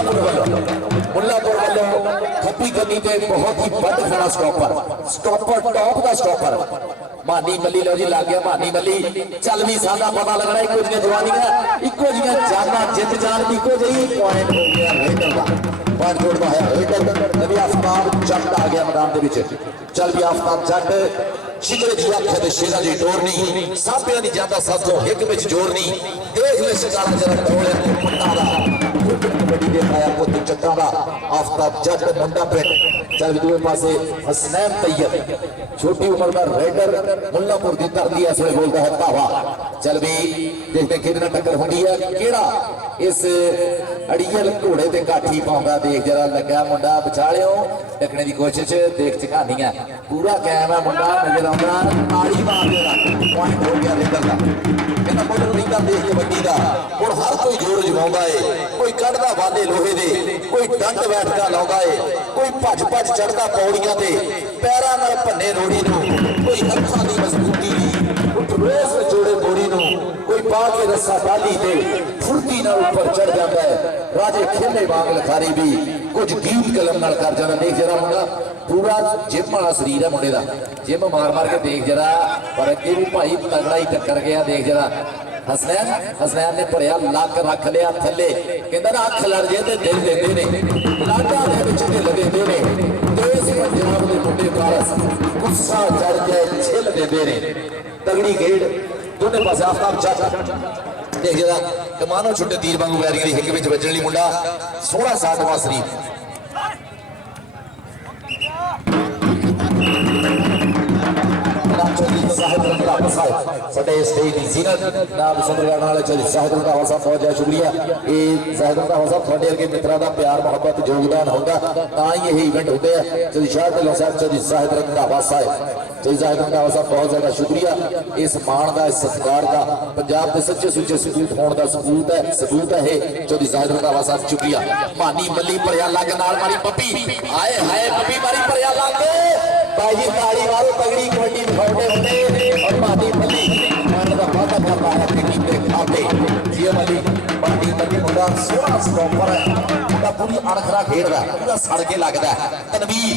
मुल्लापुर वालों खप्पी गली के बहुत ही बद खड़ा स्टॉपर टॉप का स्टॉपर मानी मली लो जी लग गया मानी मली चल भी सादा पता लगना इको जी जवानियां इको जी जाना जित जान इको जी पॉइंट हो गया रेडर का पॉइंट जोड़ता है रेडर नबी आफताब जट आ गया मैदान के विच चल भी आफताब जट शिकरे जी आखे ते शेरा जी टोरनी सापियां दी ज्यादा साजो हिक विच जोड़नी देख ले शिकारा जरा टोले पट्टा दा कबड्डी दे पाया पुत चट्टा दा आफताब जट मुंडा पे चल दूए पासे हसनैन तैयब छोटी उम्र का रेडर मुल्लापुर की धरती है इसलिए बोलता है धावा चल भी देखते कितना टक्कर होती है केड़ा इस अड़ियल घोड़े ते काठी पाਉਂਦਾ देख जरा लगा मुंडा बचालियो टकने की कोशिश देख चकानी है पूरा कायम है मुंडा नजर आਉਂਦਾ ताड़ी मार देना पॉइंट हो गया रेडर का कहना मुंडा रीता देख के बच्ची का और हर कोई जोर जमाਉਂਦਾ है कोई कढ़दा वाले लोहे दे कोई डंड बैठका लाਉਂਦਾ है कोई भज भज चढ़दा पौड़ियां ते पैरां नाल भन्ने रोड़ी नूं कोई हत्थां दी मजबूती उठ रोज जोड़े बोड़ी नूं कोई पा के रस्सा डाली ते फुर्ती नाल ऊपर चढ़ जाता है राजे खेले वांग लखारी भी कुछ गीत कलम नाल कर जाना देख जरा मुंडा पूरा जिम वाला शरीर है मुंडे दा जिम मार मार के देख जरा पर अगे भी भाई तगड़ा ही टक्कर गया देख जरा हसनैन ने भरिया लक रख लिया थले कहंदा ना अख लड़ जे ते दिल देंदे ने लाडा दे विच दिल देंदे ने देश पंजाब दे मुंडे पारस गुस्सा चढ़ जाए छिल देंदे ने तगड़ी खेड दोनों पासे आफताब जट देख जरा कमानो छुट्टे तीर वांगू वैरियां दी हिक विच वजण लई मुंडा सोहना साधवा शरीर साहिब रंधावा साहब सटे स्टेज दी जीनत नाम सुंदरगढ़ वाले चली साहिब रंधावा साहब बहुत बहुत शुक्रिया ये साहिब रंधावा साहब थोड़े अगे मित्रों का प्यार मोहब्बत योगदान होगा ता ही ये इवेंट होते हैं चली शाह ढिल्लों साहब चली साहिब रंधावा साहब चली साहिब रंधावा साहब बहुत ज्यादा शुक्रिया इस मान का इस सत्कार का पंजाब के सच्चे सुच्चे सपूत होने का सबूत है चौधरी साहिब रंधावा साहब शुक्रिया मानी मली भरिया लग नाल मारी पप्पी आए हाय पप्पी मारी भरिया लग भाई ताड़ी मारो तगड़ी कबड्डी दिखाते होते और मानी मली मान का वादा करता है टीम के खाते जीएम अली मानी मली मुंडा सोहना स्टॉपर है मुंडा पूरी अणखरा खेलदा पूरा सड़ के लगदा है तनवीर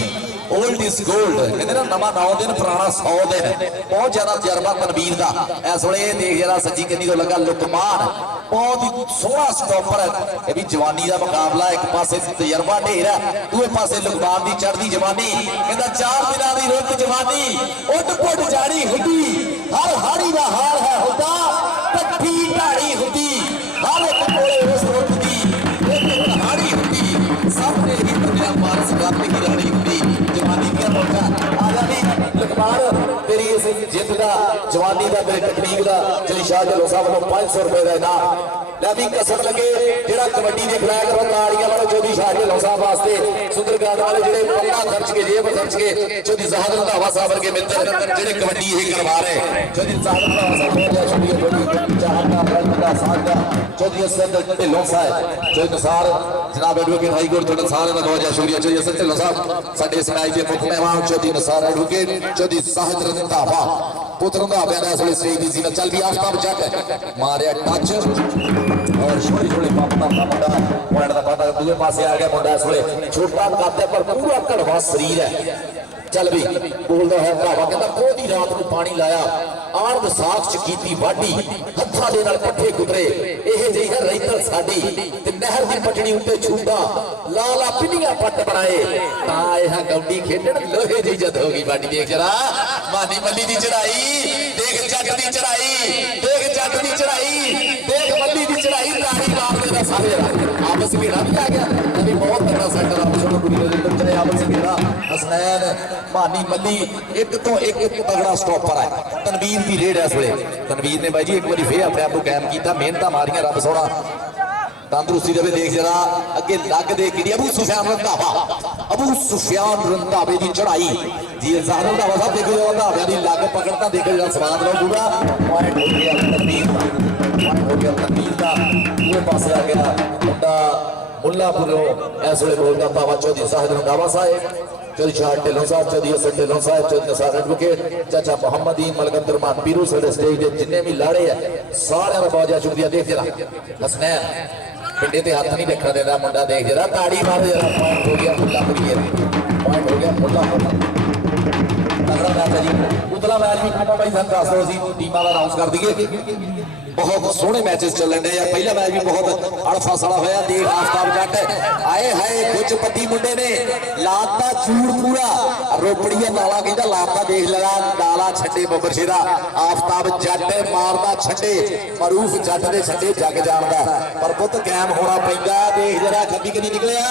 ओल्ड इज गोल्ड कहते ना नवा 9 दिन पुराना 100 दिन बहुत ज्यादा तजर्बा तनवीर का इस वे देख जरा सज्जी कन्नी तो लगा लुकमान बहुत ही सोहना स्टॉपर है ये भी जवानी का मुकाबला एक पासे तजर्बा ढेर है दूसरे पासे लुकमान की चढ़ती जवानी कहता 4 दिनों की रुत जवानी उठ पुट जाड़ी हुडी हर हाड़ी का हार है होता कट्ठी ढाड़ी हुडी हर एक कोले उस रुत दी एक कहानी हुडी सबने ही दुनिया पारस गाती की रानी हुडी जवानी क्या मौका आजा नहीं लुकमान तेरी इस जित का जवानी का तेरे टेक्निक का चली शाह ढिल्लों साहब को 500 रुपए का इनाम भी कसम लगे जेड़ा कबड्डी दे खिलाया करो ताड़ियां मारो चौधरी शाह ढिल्लों साहब वास्ते सुंदरगढ़ वाले जेड़े पन्ना खर्च के जेब खर्च के चौधरी साहिब रंधावा साहब वर्गे मित्र जेड़े कबड्डी ही करवा रहे चौधरी साहिब रंधावा साहब बहुत शुक्रिया चौधरी चाहना बरकता साहब का चौधरी असद ढिल्लों साहब चौधरी नसार जनाब एडवोकेट हाई कोर्ट थोड़ा सारे का बहुत शुक्रिया चौधरी असद ढिल्लों साहब साडे इस मैच के मुख्य मेहमान चौधरी नसार एडवोकेट चौधरी साहिब रंधावा पुत्र रंधावा ने इसलिए स्टेज दी जीनत चल भी आफताब जट मारिया टच और छोटी छोटी पापा का मुंडा पॉइंट का पता दूसरे पासे आ गया मुंडा इस वे छोटा काते पर पूरा कड़वा शरीर है चल भी बोलता है भरावा कहता कोदी रात को पानी लाया आण विसाख च कीती वाढी हत्थां दे नाल पट्ठे कुतरे इह जही है रैतल साडी ते नहर दी पटड़ी उत्ते छूटा लाला पिनियां पट बनाए ता इह गौडी खेडण लोहे जी जद होगी वाढी देख जरा मानी मल्ली दी चढ़ाई देख जट दी चढ़ाई देख जट दी चढ़ाई देख मल्ली दी चढ़ाई ताड़ी मार देना सारे आपस में भिड़ा भी आ गया अभी बहुत तगड़ा सेंटर आप छोड़ो पूरी चले आपस में भिड़ा हसनैन मानी मल्ली एक तो एक तगड़ा स्टॉपर है तनवीर की रेड है इस वे तनवीर ने भाई जी एक बार फिर अपने आप को कायम किया मेहनत मारिया रब सोना तंदुरुस्ती देवे देख जरा अगे लग दे कि अबू सुफियान रंधावे की चढ़ाई जी साहब रंधावा साहब देखो रंधावे की लग पकड़ता देखो जरा स्वाद लो पूरा पॉइंट हो गया तनवीर का दूसरे पासे आ गया मुंडा मुल्लापुरों इस वे बोलता बाबा चौधरी साहिब रंधावा साहब चौधरी शाह ढिल्लों साहब चौधरी असद ढिल्लों साहब चौधरी नसार एडवोकेट चाचा मोहम्मद मलकंदर मान पीरू साडे स्टेज के जिन्ने भी लाड़े है सारे का बहुत शुक्रिया देख जरा हसनैन पिंडे ते हथ नहीं रखने देता मुंडा देख जरा ताड़ी मारो जरा पॉइंट हो गया मुल्ला पॉइंट हो गया मुल्ला तगड़ा मैच है जी उतला मैच भी पापा भाई सन दस दो असं टीमां का अनाउंस कर दईए बहुत सोहने मैचेस चलन रहे हैं पहला मैच भी बहुत अड़फासला होया देख आफ्ताब जट आए हाय कुछ पत्ती मुंडे ने लाता चूड़ पूरा रोपड़िया नाला कहता लाता देख लगा नाला छड्डे बब्बर शेरा आफ्ताब जट मारदा छड्डे मरूफ जट दे छड्डे जग जानदा पर पुत कायम होना पैंदा देख जरा खब्बी कदी निकलिया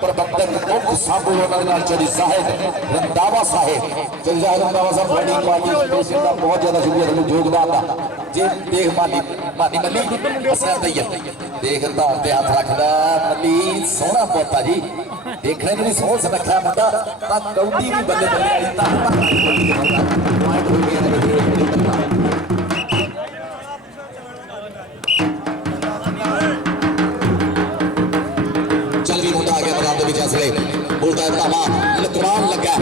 प्रबंधक मुख साबू चौधरी साहिब रंधावा साहिब चौधरी साहिब रंधावा साहब बड़ी पार्टी का बहुत ज्यादा शुक्रिया योगदान का जे देख मानी मानी मल्ली असर दी है देख धौन ते हाथ रखदा मल्ली सोहना पोता जी देखने में भी सोहन सुनखा मुंडा ता कौडी भी बल्ले बल्ले पॉइंट हो गया बोलता है तावा लकमान लगा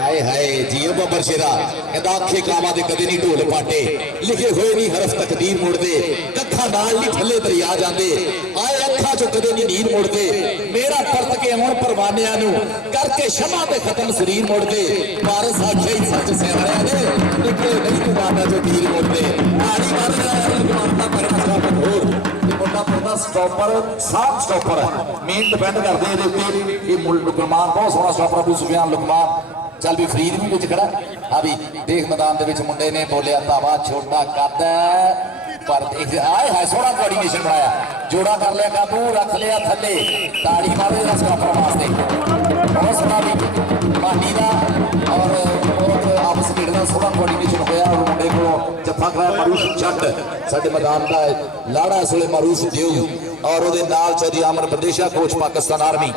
हाय हाय जियो बब्बर शेरा कहता आखे कावा दे कदे नहीं ढोल पाटे लिखे हुए नहीं हरफ तकदीर मुड़दे कथा नाल नहीं थले दरिया जांदे आए अखा चो कदे नहीं नीर मुड़दे मेरा परत के हुण परवानियां नु करके शमा ते खत्म शरीर मुड़दे पारस आखे ही सच सहरिया ने निकले नहीं तुम्हारा जो तीर मुड़दे आड़ी मारना मारना करना साबित हो स्टॉपर साफ स्टॉपर मेन डिपेंड करते हैं ये लुकमान बहुत सोहना स्टॉपर अबू सुफियान लुकमान चल भी फरीद भी विच खड़ा हाँ भी देख मैदान के विच मुंडे ने बोलिया तावा छोटा कद पर देख आए हाय सोहना कोऑर्डिनेशन बनाया जोड़ा कर लिया काबू रख लिया थले ताड़ी मारो जरा स्टॉपर वास्ते बहुत सोहना भी मानी का और बहुत आपस खेडना सोहना कोऑर्डिनेशन होया और मुंडे को जफा कराया मारूफ जट साडे मैदान का लाड़ा इस वे मारूफ देव और वो चौधरी अमर बदेशा कोच पाकिस्तान आर्मी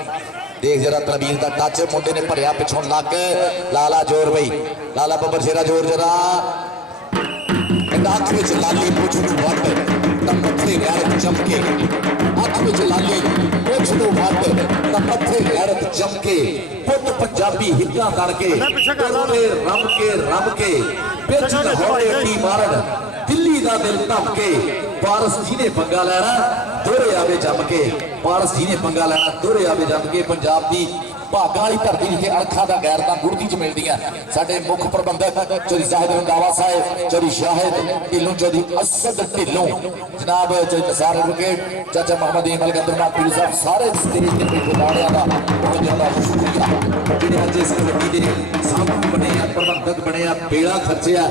देख जरा तनवीर का टच मुंडे ने भरिया पिछों लग लाला जोर बई लाला बब्बर शेरा जोर जरा अख विच लाली पुछ नूं वट मथे गैरत चमके अख विच लाली पुछ नूं वट मथे गैरत चमके पुत पंजाबी हिक्का तड़के रम के पिच होए टी मारन दिल्ली का दिल धमके पारस जी ने पंगा लैना दोहरे आवे जम के पारस जी ने पंगा लैना दोहरे आवे जम के पंजाब की भागा वाली धरती जिथे अणखा का गैरतां गुड़ती च मिलदियां साडे मुख प्रबंधक चौधरी साहिब रंधावा साहिब चौधरी शाहिद ढिल्लों चौधरी असद ढिल्लों जनाब चौधरी निसार एडवोकेट चाचा मोहम्मद इमल गंदरमा पीर साहब सारे स्टेज के बैठे लाड़ियां का बहुत ज्यादा शुक्रिया जिन्हें अज इस कबड्डी के सामू बने प्रबंधक बने बेड़ा खर्चिया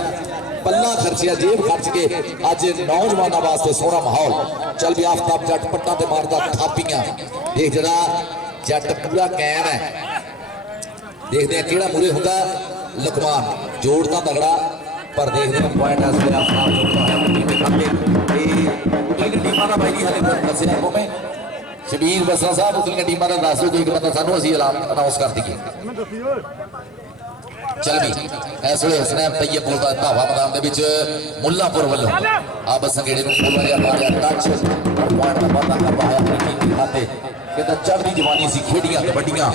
पल्ला खर्चिया जेब खर्च के अज नौजवानों वास्ते सोहना माहौल चल भी आफ्ताब जट पट्टा ते मारदा थापियां देख जरा जट पूरा कैम है देखते हैं किहड़ा मूरे हुंदा लुकमान जोड़ता तगड़ा पर देखते हैं पॉइंट इस वे आफ्ताब जोड़ता है टीम के खाते ये टीमां दा भाई जी हले दस्सिया को मैं शबीर बसरा साहब उसलिए टीमां दा दस दो एक बंदा सानू असीं अनाउंस कर दईए चल भी इस वे हसनैन तैयब बोलता धावा मैदान के मुल्लापुर वालों अब संगेड़े पूरा जहा मारिया टच पॉइंट वादा कर पाया अपनी टीम के खाते कहता चढ़ती जवानी सी खेडियां कबड्डियां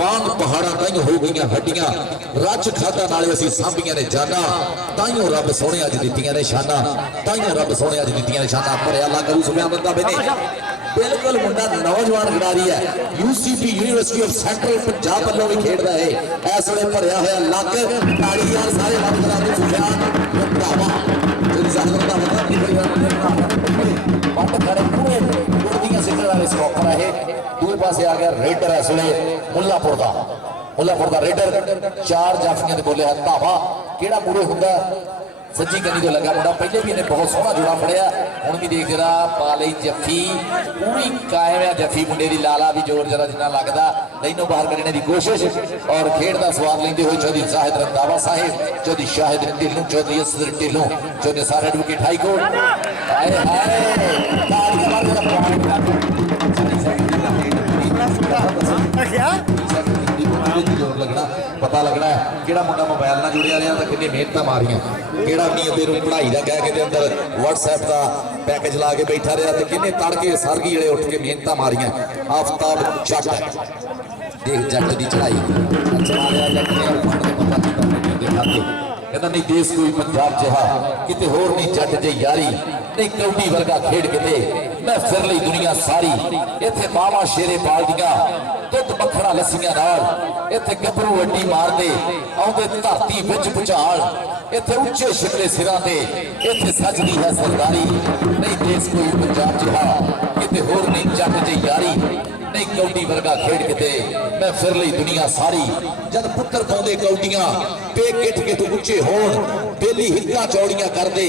वांग पहाड़ा ताइयों हो गई हड्डियां रच खादा नाले असीं सांभियां ने जाना ताइयों रब सोहणे अज दित्तियां ने शाना ताइयों रब सोहणे अज दित्तियां ने शाना भरिया लग अबू सुफियान बंदा बने बिल्कुल मुंडा नौजवान खिडारी है UCP university of central Punjab वालों भी खेडदा है इस वे भरिया होया लग ताड़ी यार सारे रब करा सुफियान भरावा जिस जागरता बंदा पट खड़े पूरे गुड़दियां सिखर वाले स्टॉपर है दूसरे पासे आ गया रेडर इस वे मुल्लापुर का रेडर चार जाफियां बोले है धावा केड़ा पूरे हुंदा सज्जी कनी तो लगा मुंडा पहले भी इन्हें बहुत सोहना जोड़ा फड़िया हुण भी देख जरा पा लई जफ्फी पूरी कायम है जफ्फी मुंडे दी लाला भी जोर जरा जिन्ना लगदा लैनों बाहर कढने की कोशिश और खेड दा स्वाद लेंदे हुए चौधरी साहिद रंधावा साहिब चौधरी शाहिद ढिल्लों चौधरी असद ढिल्लों चौधरी सारे एडवोकेट हाई कोर्ट हाय हाय तालियां मार जरा पॉइंट क्या लगना पता लगना है कि मुंडा मोबाइल नाल जुड़िया रहा तो कितनी मेहनत मारिया कि नींद में पढ़ाई का कह के अंदर WhatsApp का पैकेज ला के बैठा रहा तो कितने तड़के सरगी जड़े उठ के मेहनत मारिया। आफ्ताब जट देख जट की चढ़ाई चला रहा जट ने कहता नहीं देश कोई पंजाब जिहा किते होर नहीं जट जे यारी नहीं कौडी वर्गा खेड किते मैं फिर ली दुनिया सारी इत्थे मावा शेरे पालदियां दुध मखड़ा लस्सियां नाल इत्थे गभरू अड्डी मारदे आउंदे धरती विच भुचाल इत्थे उच्चे शिकले सिरां ते इत्थे सजदी है सरदारी नहीं देश कोई पंजाब जिहा किते होर नहीं जट जे यारी नहीं कौडी वर्गा खेड किते मैं फिर ली दुनिया सारी जद पुत्र पाउंदे कौडियां पे गिठ गिठ उच्चे होण बेली हिक्का चौड़ियां करदे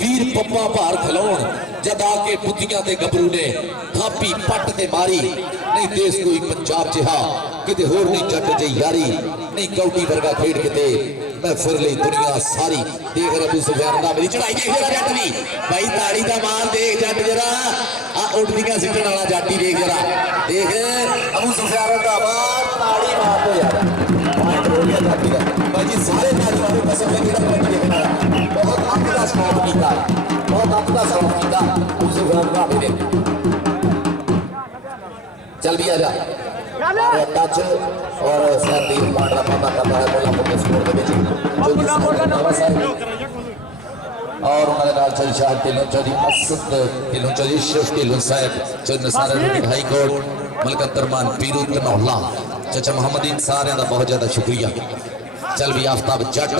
वीर पप्पा भार खलाउण जद आके बुद्धियां ते गबरू ने थापी पट ते मारी नहीं देश कोई पंजाब जिहा किते होर नहीं जट जे यारी नहीं कौडी वर्गा खेड किते मैं फिर ली दुनिया सारी। देख अबू सुफियान दा मेरी चढ़ाई देख जरा जट भी भाई ताड़ी दा मार देख जट जरा आ उड़दियां सिੱਟਣ वाला जट ही देख जरा देख अबू सुफियान दा मार ताड़ी मार दो यार पॉइंट हो गया जट का भाई जी सारे मैच वाले कसम है किहड़ा पॉइंट देखना बहुत हक दा स्टॉप कीता बहुत हक दा स्टॉप कीता अबू सुफियान दा ने चल भी आ जा टच और संदीप पांडा पता करता है कोल्हापुर के स्कोर के और उन्होंने नाल चल शाह ढिल्लों चौधरी असद ढिल्लों चौधरी शेख ढिल्लों साहब चौधरी नसार हाई कोर्ट मलकत तरमान पीरू धनौला चाचा मोहम्मदीन सारे का बहुत ज्यादा शुक्रिया। चल भी आफ्ताब जट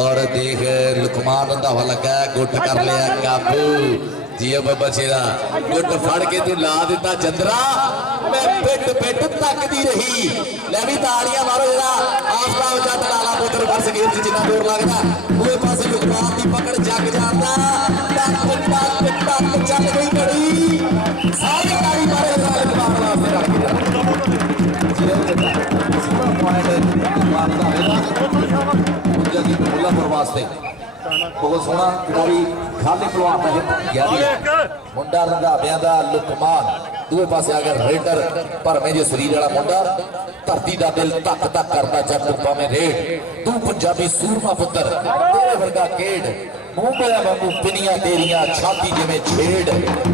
और देख लुकमान रंधावा लगा गुट कर लिया काबू जी बाबा शेरा गुट फड़ के तू ला दिता चंद्रा मैं पिट पिट तकदी रही ले भी तालियां मारो जरा आफ्ताब जट लाला पुत्र फस गेम च जिन्ना जोर लगदा दूए पासे लुकमान दी पकड़ जग जांदा टक टक टक चल गई घड़ी सारी ताली मारे लुकमान वास्ते रख दिया सीमा पॉइंट लुकमान दा होगा मुझे की कोल्हापुर वास्ते बहुत सोहना खिडारी खाली पलवान का गया मुंडा रंधावियां दा लुकमान दूए पासे आ गया रेडर भरमे जे शरीर वाला मुंडा धरती का दिल धक धक करता जट भावें रेड तू पंजाबी सूरमा पुत्र तेरे वर्गा केड मुंबई वांगू पिनिया तेरिया छाती जिवें छेड़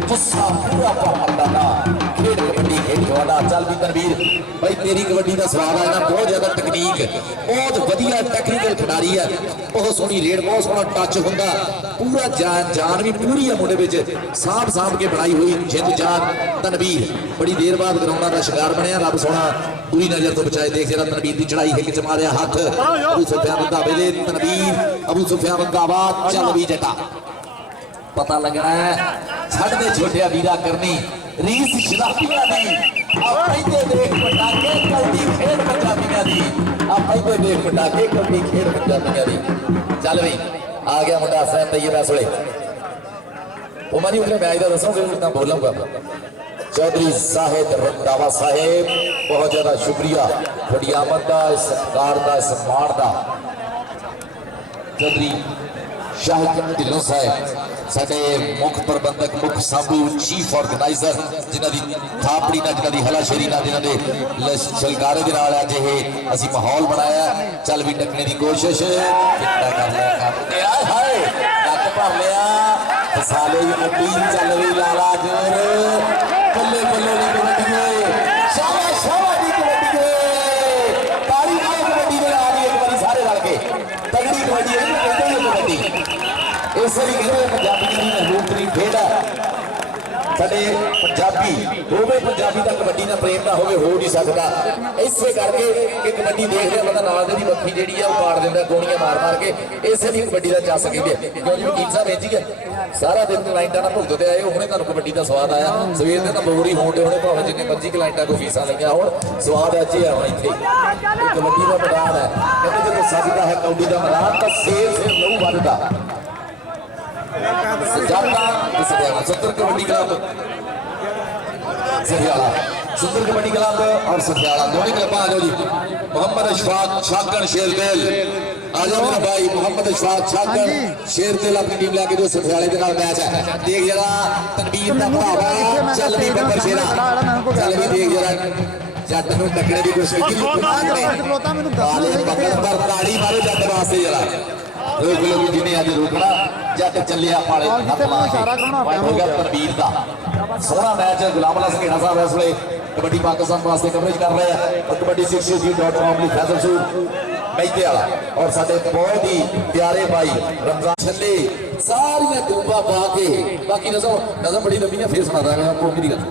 गुस्सा पूरा पापा ना खेड कबड्डी खेड वाला चल भी तनवीर भाई तेरी कबड्डी का स्वाद है ना बहुत ज्यादा तकनीक बहुत वधिया टेक्निकल खिडारी है बहुत सोहनी रेड बहुत सोहना टच हुंदा पूरा जान भी पूरी है मुंडे विच सांभ सांभ के बनाई हुई जिंद जान तनवीर बड़ी देर बाद ग्राउंडा का शिकार बनया रब सोहना पूरी नजर तो बचाए देख जरा तनवीर की चढ़ाई हिक च मारिया हाथ अबू सुफियान रंधावे दे तनवीर अबू सुफियान रंधावा चल भी जटा पता लगना है छड़ दे छोटिया वीरा करनी रीस शराबियां दी आ पहले देख पटाके कौडी खेड पंजाबियां दी आ पहले देख पटाके कौडी खेड पंजाबियां दी चल भी आ गया मुंडा हसन तैयब असले ओ मनी उतरे मैच दा दसोगे उतना बोलूंगा चौधरी साहिद रंधावा साहेब बहुत ज्यादा शुक्रिया थोड़ी आमद का सत्कार का सम्मान का। चौधरी शाह ढिल्लों साहब साडे मुख प्रबंधक मुख साबू चीफ ऑर्गेनाइजर जिन्हां दी थापड़ी ना जिन्हां दी हलाशेरी ना जिन्हां दे छलकारे दे नाल अज ये असीं माहौल बनाया चल भी टकने की कोशिश कितना कर लिया हाय नक भर लिया साले अड्डी चल रही लाला जोर बल्ले बल्ले दी कबड्डी शाबाश शाबाश दी कबड्डी ताली की कबड्डी दे आ गई एक बारी सारे रल के तगड़ी कबड्डी है कहते हैं कबड्डी इसलिए कहते पंजाबी की महबूबतरीन खेड है साडे पंजाबी होवे पंजाबी का कबड्डी का प्रेम ना होवे हो नहीं सकता इसे करके कि कबड्डी देख लिया पता नाल दी बखी जी है वो पाड़ दिंदा गोलियां मार मार के इसे नहीं कबड्डी का चस कहते क्योंकि वकील साहब इंज ही है सारा दिन क्लाइंटा ना भुगतते आए हुणे तुहानूं कबड्डी का स्वाद आया सवेर के तो बोर ही होंदे होने भावें जिन्ने मर्जी क्लाइंटा को फीसा लईआं होण स्वाद अज ही आउणा इत्थे कबड्डी का मैदान है कहते जो सजदा है कबड्डी का मैदान तो सेर सेर लहू वधदा सुंदर कबड्डी क्लब सठियाला सुंदर कबड्डी क्लब और सठियाला दोनों क्लब आ जाओ जी मोहम्मद अशफाक छागण शेरदिल आ जाओ मेरा भाई मोहम्मद अशफाक छागण शेरदिल अपनी टीम लेके जो सठियाले के नाल मैच है देख जरा तनवीर दा भरावा चल भी बब्बर शेरा चल भी देख जरा जट नूं टकरे की कोशिश की ताड़ी मारो जट वास्ते जरा रोक लो जिन्हें अज रोकना जट चलिया पाले हो गया परवीर का सोहना मैच गुलाम अला संघेड़ा साहब इस वे कबड्डी पाकिस्तान वास्ते कवरेज कर रहे हैं और कबड्डी 6g.com फैसल सूर मैते वाला और साडे बहुत ही प्यारे भाई रमजान छले सारियां दूबा पा के बाकी नजम बड़ी लंबी है फिर सुना देंगे आपको मेरी गल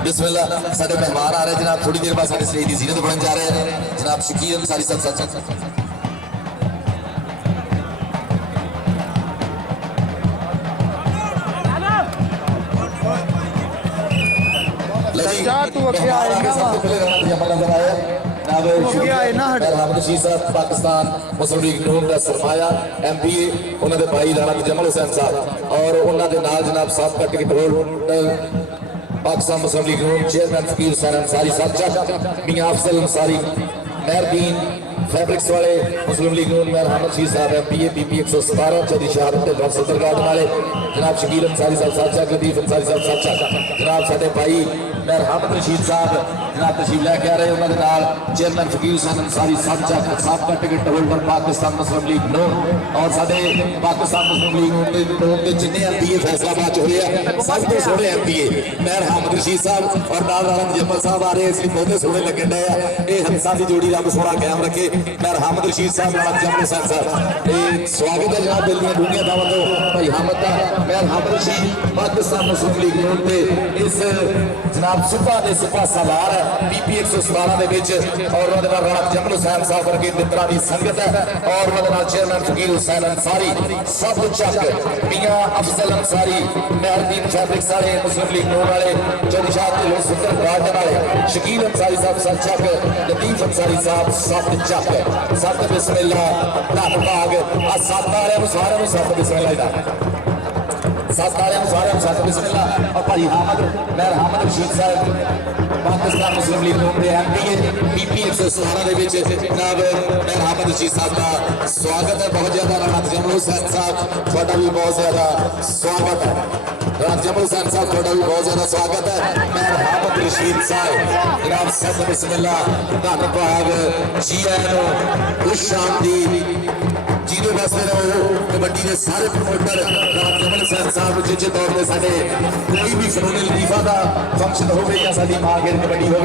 बिस्मिल्लाह साडे मेहमान आ रहे हैं जनाब थोड़ी देर बाद साडे स्टेज की जीनत बनने जा रहे हैं जनाब शकील अंसारी साहब सच पाकिस्तान मुस्लिम लीग नून का सरमाया MPA उन्होंने भाई राणा जमल हुसैन साहब और उन्होंने नाल जनाब साहब टिकट होल्डर पाकिस्तान मुस्लिम लीग नून चेयरमैन फकीर हुसैन अंसारी साहब मियां अफजल अंसारी मेहरदीन फैब्रिक्स वाले मुस्लिम लीग नून मेहर अहमद शीर साहब MPA BP 117 चौधरी शहादत सदरगाद वाले जनाब शकील अंसारी साहब साचा लतीफ अंसारी साहब साचा जनाब साडे भाई मेहर अहमद रशीद साहब जनाब तशरीफ लैके आ रहे उन्होंने नाल चेयरमैन फकीर हुसैन अंसारी साचा साबका टिकट होल्डर पाकिस्तान मुस्लिम लीग नून और साडे पाकिस्तान मुस्लिम लीग नून के जिन्ने MPA फैसलाबाद च होए सब तो सोहने MPA मेहर अहमद रशीद साहब और नाल राणा जमल साहब आ रहे इस बहुत सोहने लगन डे ये हंसा की जोड़ी रब सोहना कायम रखे मेहर अहमद रशीद साहब राणा जमल साहब स्वागत है जनाब दिल दुनिया दावत भाई अहमद का मेहर अहमद रशीद पाकिस्तान मुस्लिम लीग नून के इस जनाब सुबह के सुबह सलार है BP 117 ਦੇ ਵਿੱਚ और ਉਹਦੇ ਨਾਲ ਰਾਣਾ ਜਮਲ ਹੁਸੈਨ ਸਾਹਿਬ ਵਰਗੇ ਮਿੱਤਰਾਂ ਦੀ ਸੰਗਤ ਹੈ और ਉਹਦੇ ਨਾਲ ਚੇਅਰਮੈਨ ਫਕੀਰ ਹੁਸੈਨ ਅੰਸਾਰੀ ਸਭ ਚੱਕ ਮੀਆਂ ਅਫਜ਼ਲ ਅੰਸਾਰੀ ਮਹਿਰਦੀਨ ਫੈਬਰਿਕਸ ਵਾਲੇ ਮੁਸਲਿਮ ਲੀਗ ਨੂਰ ਵਾਲੇ ਚੌਧਰੀ ਸ਼ਾਹ ਤੇ ਲੋਕ ਸੁੰਦਰ ਗਾਰਡਨ ਵਾਲੇ ਸ਼ਕੀਲ ਅੰਸਾਰੀ ਸਾਹਿਬ ਸਭ ਚੱਕ ਲਤੀਫ ਅੰਸਾਰੀ ਸਾਹਿਬ ਸਭ ਚੱਕ ਸਭ ਬਿਸਮਿਲ੍ਲਾ ਧੰਨ ਭਾਗ ਆ ਸੱਤ ਵਾਲਿਆਂ ਨੂੰ ਸਾਰਿਆਂ ਨੂੰ ਸਭ ਬਿਸਮਿਲ੍ਲਾ ਦਾ सात बिस्मिल्लाह और भाई हामिद मेहर अहमद रशीद साहब पाकिस्तान मुस्लिम लीग नून के MPA BP 117 ਦੇ ਵਿੱਚ जनाब मेहर अहमद रशीद साहब का स्वागत है बहुत ज्यादा राणा जमल हुसैन साहब ਤੁਹਾਡਾ भी बहुत ज्यादा स्वागत है राणा जमल हुसैन साहब ਤੁਹਾਡਾ भी बहुत ज्यादा स्वागत है मेहर अहमद रशीद साहब जनाब सब बिस्मिल्लाह धन भाग जी आਇਆਂ ਨੂੰ खुश शांति जीरो वास्ते रहो कबड्डी के सारे प्रमोटर राणा जमल हुसैन साहब जिचे तौर पर साडे कोई भी फनून लतीफा का फंक्शन हो या साडी मां खेल कबड्डी हो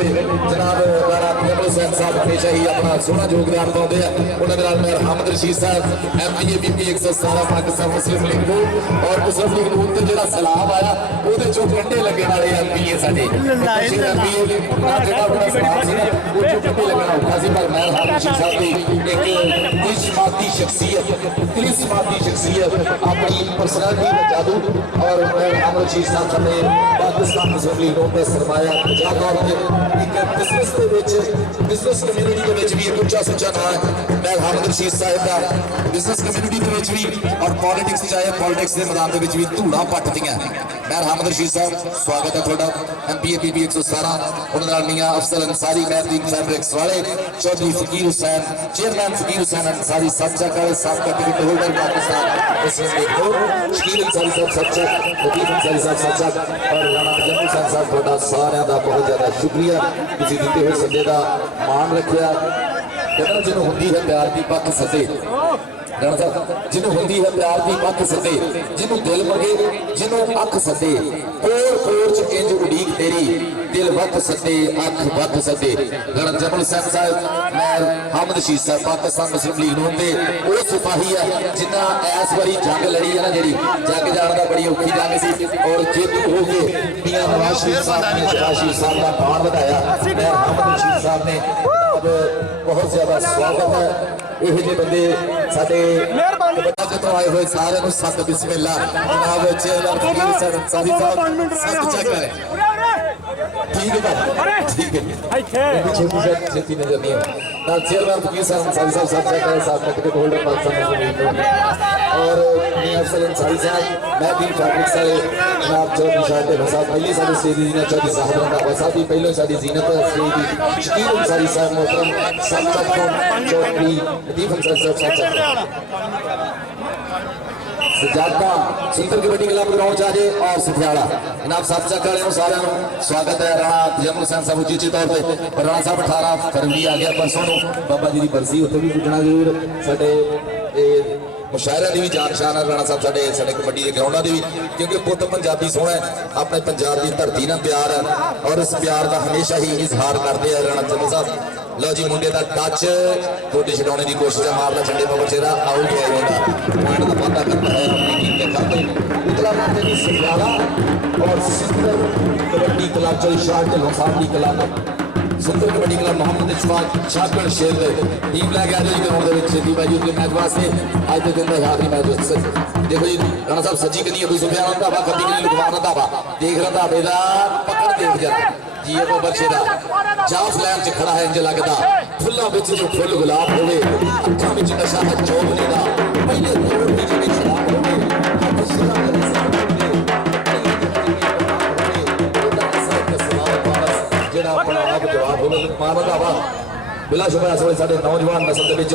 जनाब राणा जमल हुसैन साहब हमेशा ही अपना सोहना योगदान पाते हैं उन्होंने मेहर अहमद रशीद साहब MPA BP 117 पाकिस्तान मुस्लिम लीग नून और मुस्लिम लीग नून तो जो सैलाब आया वो कंडे लगे वाले MPA साडे पर मेहर अहमद रशीद साहब की एक इज्तिमाती शख्सियत करिश्माती शख्सियत अपनी पर्सनैलिटी में जादू और अहमद रशीद साहब ने पाकिस्तान मुस्लिम लीग नून का सरमाया तौर पर एक बिजनेस कम्यूनिटी के भी एक उच्चा सुच्चा नाम है मेहर अहमद रशीद साहब का बिजनेस कम्यूनिटी के भी और पॉलिटिक्स चाहे पॉलिटिक्स के मैदान के भी धूड़ा पटदियां मेहर अहमद रशीद साहब स्वागत है थोड़ा MPA BP 117 उन्होंने मियां अफजल अंसारी मेहरदीन फैब्रिक्स वाले चौधरी फकीर हुसैन चेयरमैन फकीर हुसैन अंसारी सच्चा करे साबका टिकट होल्डर पाकिस्तान मुस्लिम लीग नून शकील अंसारी साहब सच्चा लतीफ अंसारी साहब सच्चा और राणा जमल हुसैन साहब थोड़ा सारे का बहुत ज्यादा शुक्रिया किसी दिते हुए संडे का मान रखा कहना जिन्होंने होंगी है प्यार की पक्क सदे जिन्हों होंगी है प्यार की पक्क सदे जिन्हों दिल मगे जिन्हों अख सदे कोर कोर च इंज उड़ीक तेरी दिल वक्त सदे अख वक्त सदे राणा जमल हुसैन साहब मेहर अहमद रशीद साहब पाकिस्तान मुस्लिम लीग नून के वो सिपाही है जिन्ना इस बारी जंग लड़ी है ना जी जंग जाने का बड़ी औखी जंग सी और जेतू हो गए मियां नवाज शरीफ साहब ने शहबाज शरीफ साहब का मान बढ़ाया मेहर अहमद रशीद साहब ने बहुत ज्यादा स्वागत है ਇਹ ਜਿਹੇ ਬੰਦੇ ਸਾਡੇ ਤੋਂ ਆਏ ਹੋਏ ਸਾਰਿਆਂ ਨੂੰ ਸੱਤ ਬਿਸਮਿਲ੍ਲਾ ਜਨਾਬ ਚੇਅਰਮੈਨ ਫਕੀਰ ਹੁਸੈਨ ਅੰਸਾਰੀ ਸਾਹਿਬ ਸੱਤ ਚੱਕ ਰਹੇ ਠੀਕ ਹੈ ਠੀਕ ਹੈ ਛੋਟੀ ਛੇਤੀ ਨਜ਼ਰ ਨਹੀਂ ਨਾਲ ਚੇਅਰਮੈਨ ਫਕੀਰ ਹੁਸੈਨ ਅੰਸਾਰੀ ਸਾਹਿਬ ਸੱਤ ਚੱਕ ਰਹੇ ਸਾਥ ਟਿਕਟ ਹੋਲਡਰ ਪਾਕਿस्तान मुस्लिम लीग और अफसल अंसारी साहब महदीन फैब्रिक्स वाले जनाब चौधरी शाह ढिल्लों साहब पहले साढ़े स्टेज की जीनत चौधरी साहब रंधावा साहब की पहले साड़ी जीनत स्टेज की शकील अंसारी साहब मोहतरम सब चौधरी लतीफ अंसारी साहब सजादा सुंदर कबड्डी क्लब ग्राउंड चाहे और सथियाला जनाब सत चक वाले सारे स्वागत है। राणा जमल हुसैन साहब उची तौर पर राणा साहब 18 फरवरी आ गया परसों बाबा जी की बरसी उत्थे भी पुजना जरूर साडे मुशायरा की भी जान शान है राणा साहब साडे कबड्डी के ग्राउंडा की भी क्योंकि पुत पंजाबी सोहना है अपने पंजाब की धरती नाल प्यार है और इस प्यार का हमेशा ही इजहार करते हैं राणा जमल साहब। लो जी मुंडे का टच गोडी छड़ाने की कोशिश है मारना झंडे पर बचेरा आउट है पॉइंट का वादा करता है अपनी टीम के खाते उतला मारते की सफाला और सुंदर कबड्डी क्लब चौधरी शाह ढिल्लों साहब की क्लब सुंदर कबड्डी क्लब मोहम्मद इशफाक शाहगढ़ शेर टीम लैके आ जाए ग्राउंड के छेती भाई उनके मैच वास्ते अज के दिन का आखिरी मैच देखो जी राणा साहब सज्जी कनी अबू सुफियान धावा खब्बी कनी लुकमान धावा देख रहा धावे का पकड़ देख जरा जी वो बच्चे का जाफ लैन च खड़ा है इंज लगता फुल्लों में जो फुल गुलाब होवे अखां में नशा है चौबनी का पहले दौर की जिहड़ी शराब होवे बिला शुभा इस वे साडे नौजवान नस्ल के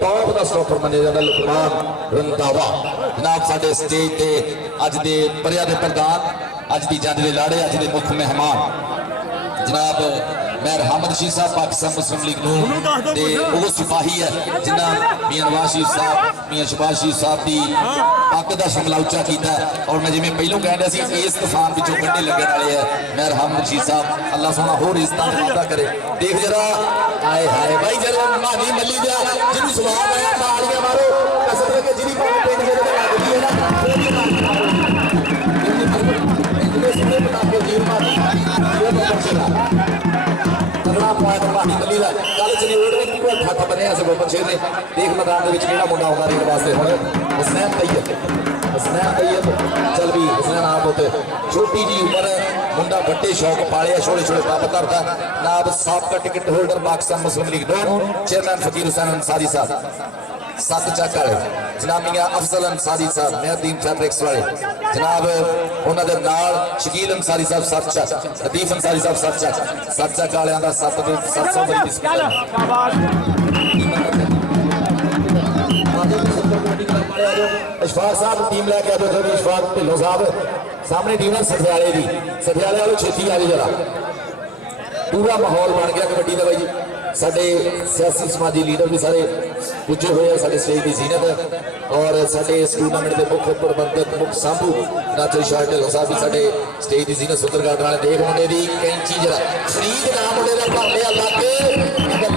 टॉप का स्टॉपर मने जाता लुकमान रंधावा जनाब साडे स्टेज ते अज दे परिया दे प्रधान अज दी जंग दे लाड़े अज दे मुख मेहमान जनाब मैं हामिद शीर साहब पाकिस्तान मुस्लिम लीग नूं ते वो सिपाही है जिन्ना मियां नवाज शरीफ साहब मियां शहबाज शरीफ साहब की पग का हमला उच्चा किया और मैं जिवें पहलों कह रहा सी इस तूफान पिछों कंढे लगने वाले है मैं हामिद शीर साहब अल्लाह सोना होर इज्जत वादा करे देख जरा आए हाय भाई जरा मानी मल्ली जा जिन्होंने स्वाद आया तालियां मारो कसम के जिनी पानी पेट के लगदी है ना वो भी मारो सुने बना के जीव मारी ये बच्चा तगड़ा पॉइंट मानी मल्ली का कल चनेड़ में पूरा ठक बनया इस गोबर शेर ने देख मैदान के किहड़ा मुंडा आउंदा रेड वास्ते हुण हसनैन तैयब चल भी हसनैन आप होते छोटी जी उम्र मुंडा बड़े शौक पाले छोटे छोटे पाप करता नाब साबका टिकट होल्डर पाकिस्तान मुस्लिम लीग नून चेयरमैन फकीर हुसैन अंसारी साहब सत चक वाले जनाब मियां अफजल अंसारी साहब महदीन फैब्रिक्स वाले जनाब उन्होंने नाल शकील अंसारी साहब सत चक लतीफ अंसारी साहब सत चक वालियां दा 700 इशफाक साहब टीम लैके आते थे इशफाक ढिल्लों साहब सामने टीम है सठियाले की सठियाले वालों छेती आ गई जरा पूरा माहौल बन गया कबड्डी का भाई जी साडे सियासी समाजी लीडर भी सारे पुजे हुए हैं साडे स्टेज की जीनत है और साडे इस टूर्नामेंट के मुख्य प्रबंधक मुख साबू चौधरी शाह ढिल्लों साहब भी साडे स्टेज की जीनत सुंदर गार्डन वाले देख मुंडे की कैंची जरा फरीद नाम मुंडे का भावे लागे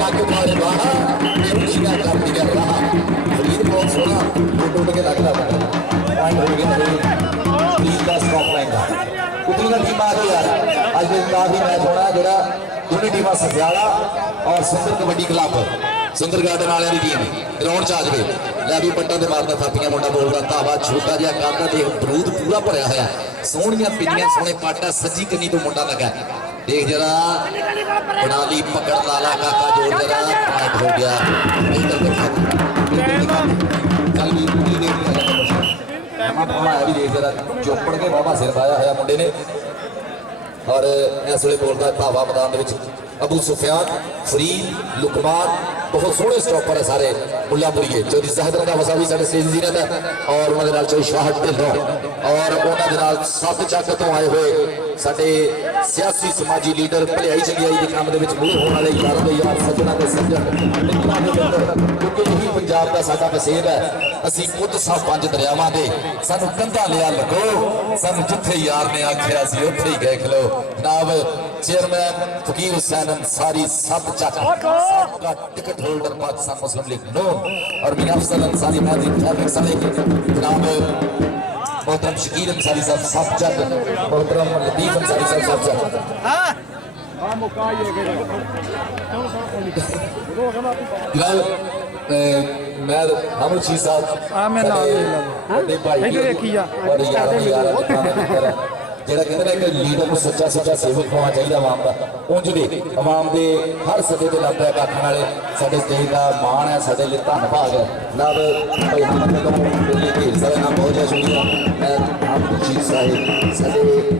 लग मारे बाहा कर दिया रहा फरीद बहुत सोहना टुट के लग रहा पॉइंट हो गया फरीद का स्टॉप लाइन का उतनी टीम आ गई यार अज काफी मैच होना जोड़ा दोनों टीम सफियाला और सुंदर कबड्डी क्लब सुंदर गार्डन वाले की टीम ग्राउंड च आ जाए लै भी पट्टा तो मारता थापियां मुंडा बोलता धावा छोटा जहा करता देख बरूद पूरा भरया होया सोहनियां पिंडियां सोहने पाटा सज्जी कनी तो मुंडा लगा देख जरा बनाली पकड़ लाला काका जोड़ जरा पॉइंट हो गया कल भी पूरी भी देख जरा चौपड़ के बाबा सिर पाया है मुंडे ने और इस वे बोलता धावा मैदान अबू सुफियान फरीद लुकमान बहुत सोहने स्टॉपर है सारे मुल्लापुरीए चौधरी ज़ाहिद रंधावा साहब भी साडे स्टेज जीनत है और उन्होंने चौधरी शाह ढिल्लों और उन्होंने सत चक तो आए हुए साडे सियासी समाजी लीडर भलाई चंगियाई के काम के मूल होने वाले यार के यार सज्जना के सज्जन क्योंकि यही पंजाब का साडा नसीब है असी खुद सा 5 दरियावां दे सानू कंधा लिया लगो सानू जिथे यार ने आख्या सी उत्थे ही गए खलो जनाब चेयरमैन फकीर हुसैन अंसारी सत चक सबका टिकट होल्डर पाकिस्तान मुस्लिम लीग नून और मियां अफजल अंसारी महदीन फैब्रिक्स वाले जनाब मोहतरम शकील अंसारी साहब सत चक मोहतरम लतीफ अंसारी साहब सत चक मैं हामिद शीर साहब ਜਿਹੜਾ ਕਹਿੰਦੇ ਨੇ ਕਿ ਲੀਡਰ ਨੂੰ ਸੱਚਾ ਸੇਵਕ ਹੋਣਾ ਚਾਹੀਦਾ ਆਵਾਮ ਦਾ। ਉਂਝ ਵੀ ਆਵਾਮ ਦੇ ਹਰ ਸੱਦੇ ਤੇ ਲੱਭਿਆ ਆਖਣ ਵਾਲੇ ਸਾਡੇ ਦੇਸ਼ ਦਾ ਮਾਣ ਹੈ, ਸਾਡੇ ਲਈ ਧੰਨਵਾਦ ਹੈ। ਨਾਲ ਭਾਈ ਹਮਦ ਤੋਂ ਦਿੱਲੀ ਢੀਲ ਸਾਹਿਬ ਨਾਲ ਬਹੁਤ ਬਹੁਤ ਸ਼ੁਕਰੀਆ। ਮੈਂ ਆਪ ਜੀ ਸਾਹਿਬ ਸਾਡੇ